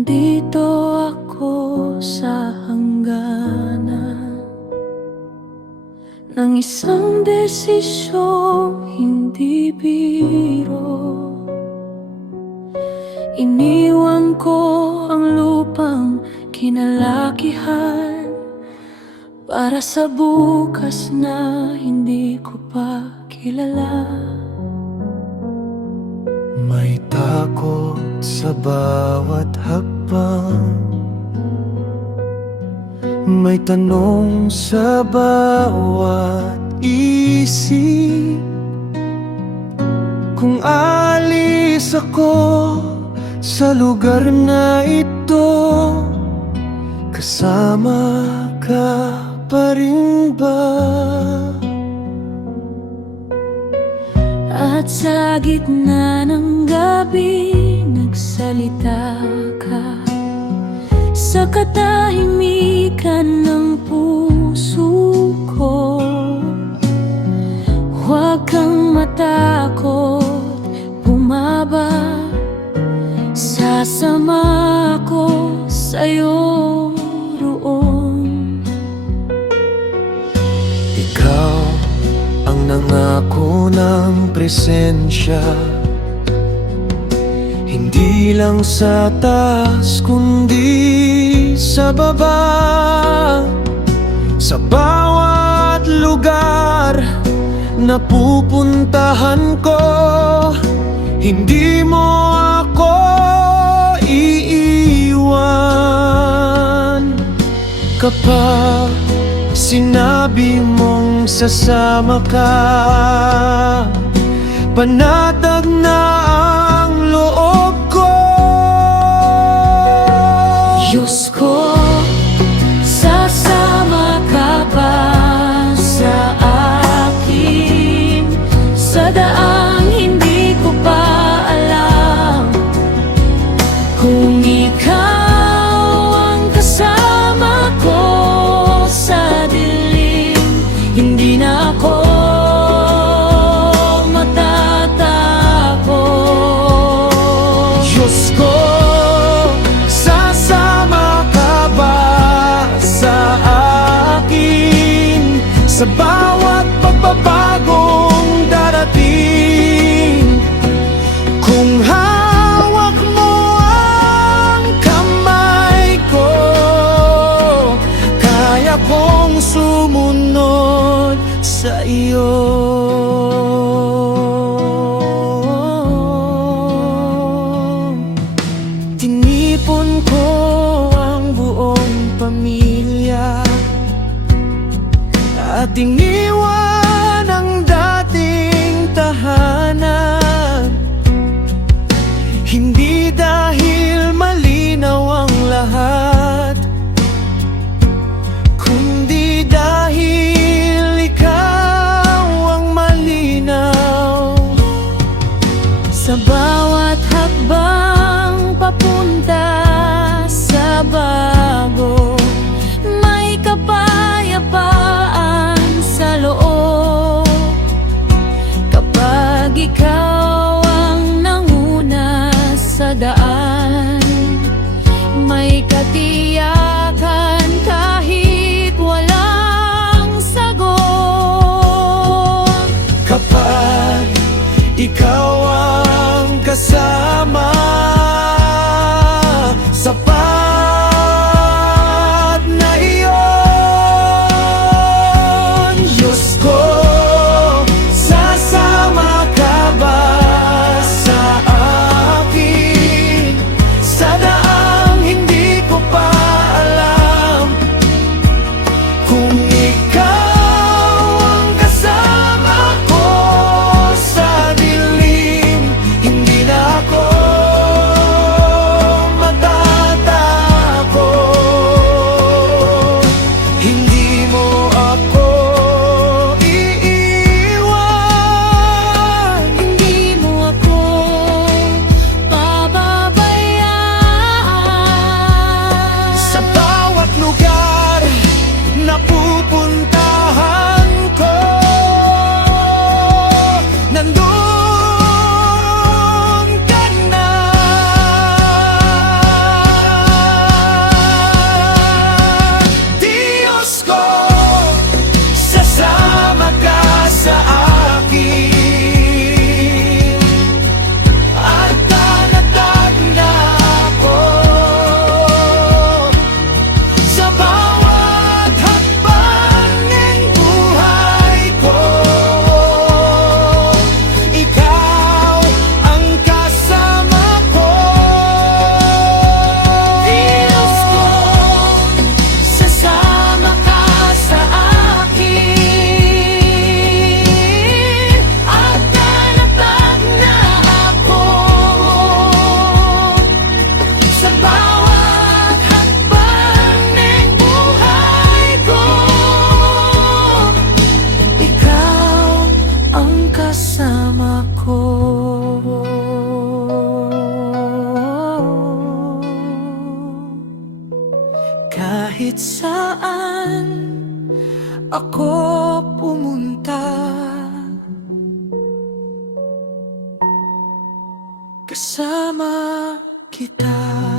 Nandito ako sa hangganan ng isang desisyong hindi biro. Iniwan ko ang lupang kinalakihan para sa bukas na hindi ko pa kilala. May takot sa bawat hakbang, may tanong sa bawat isip. Kung alis ako sa lugar na ito, kasama ka pa rin ba? At sa gitna ng gabi, nagsalita ka sa katahimikan ng puso ko. Huwag kang matakot, bumaba, sasama ako sa'yo roon. Ikaw ang nangako ng presensya, hindi lang sa taas kundi sa baba. Sa bawat lugar na pupuntahan ko, hindi mo ako iiwan. Kapag sinabi mong sasama ka, panatag na ang loob ko. Diyos ko, sasama ka ba sa akin sa daang hindi ko pa alam? Kung ikaw ang kasama ko sa dilim, hindi na ako matatakot. Diyos ko, sasama ka ba sa akin sa bawat pagbabagong darating? Kung hawak mo ang kamay ko, kaya kong sumunod sa iyo. Tinipon ko ang buong pamilya at iniwan ang dating tahanan. Hindi dahil malinaw ang lahat, kundi dahil ikaw ang malinaw. Sa bawat hakbang papunta sa bago, may kapayapaan sa loob. Kapag ikaw ang nanguna sa daan, may katiyakan kahit walang sagot. Kapag ikaw ang kasama, sapat na iyon. Diyos ko, sasama ka ba sa akin sa daang hindi ko pa alam? Kung ikaw ang kasama ko sa dilim, hindi na ako ako pumunta? Kasama kita.